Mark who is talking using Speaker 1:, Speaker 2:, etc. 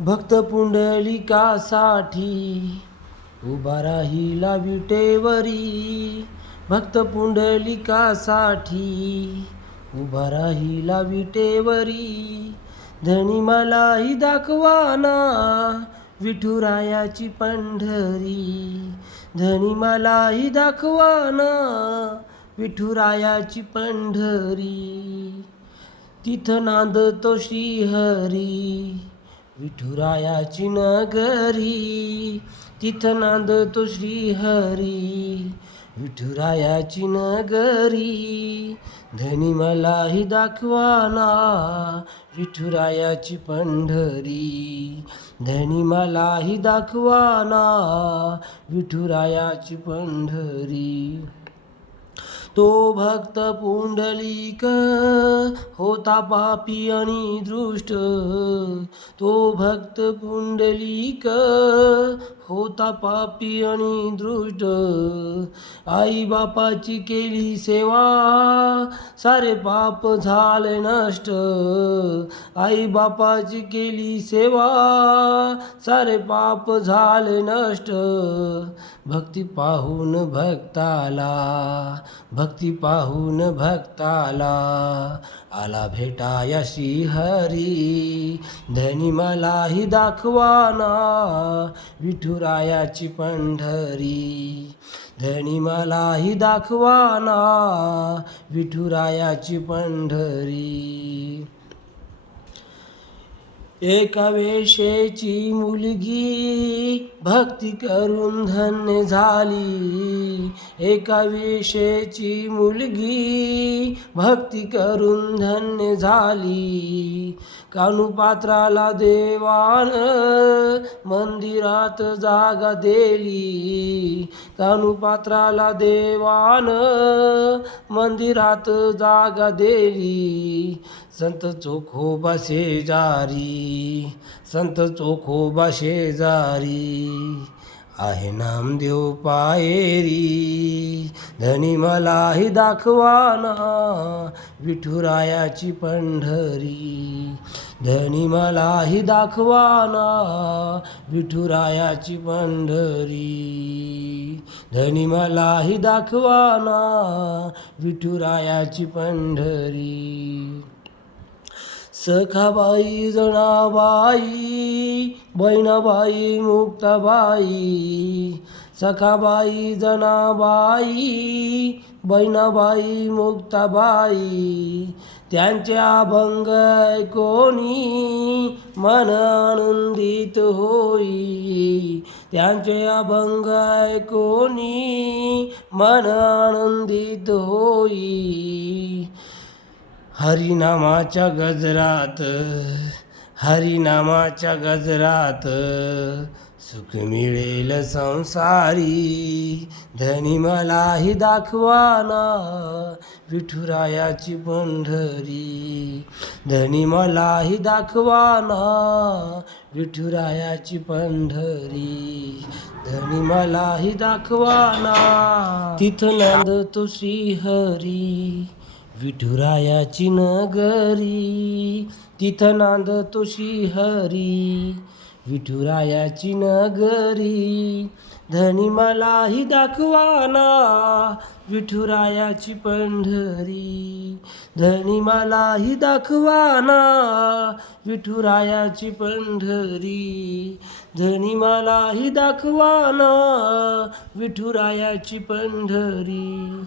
Speaker 1: भक्त पुंडलिकासाठी उभा राहिला विटेवरी. भक्त पुंडलिकासाठी उभा राहिला विटेवरी. धनी मलाही दाखवाना विठुरायाची पंढरी. धनी मलाही दाखवाना विठुरायाची पंढरी. तिथं नांदतो श्रीहरी. विठुरायाची नगरी तिथं नांदतो श्रीहरी. विठुरायाची नगरी धनी मलाही दाखवाना विठुरायाची पंढरी. धनी मलाही दाखवाना विठुरायाची पंढरी. तो भक्त पुंडलिक होता पापी आणि दृष्ट. तो भक्त पुंडलिक होता पापी आणि दृष्ट. आई बापाची केली सेवा सारे पाप झाले नष्ट. आई बापाची केली सेवा सारे पाप झाले नष्ट. भक्ती पाहून भक्ताला भक्ती पाहून भक्ताला आला भेटाया श्रीहरी. धनी मलाही दाखवाना विठुरायाची पंढरी. धनी मलाही दाखवाना विठुरायाची पंढरी. एका वेशेची मुलगी भक्ती करून धन्य झाली. एका वेशेची मुलगी भक्ती करून धन्य झाली. कानुपात्राला देवान मंदिरात जागा दिली. कानुपात्राला देवान मंदिरात जागा देली संत चोखोबा शेजारी संत चोखोबा शेजारी आहे नामदेव पायरी धनी मलाही दाखवाना विठुरायाची पंढरी. धनी मलाही दाखवाना विठुरायाची पंढरी. धनी मलाही दाखवाना विठुरायाची पंढरी. सखाबाई जणाबाई बहिणाबाई मुक्ताबाई सखाबाई जनाबाई बहिणाबाई मुक्ताबाई त्यांचे अभंग कोणी मन आनंदित होई. त्यांचे अभंग कोणी मन आनंदित होई. हरिनामाच्या गजरात हरिनामाच्या गजरात सुख मिळेल संसारी. धनी मलाही दाखवाना विठुरायाची पंढरी. धनी मलाही दाखवाना विठुरायाची पंढरी. धनी मलाही दाखवाना तिथं नंद तो श्रीहरी. विठुरायाची नगरी तिथं नांद तुशी श्रीहरी. विठुरायाची नगरी. धनी मलाही दाखवाना विठुरायाची पंढरी. धनी मलाही दाखवाना विठुरायाची पंढरी. धनी मलाही दाखवाना विठुरायाची पंढरी.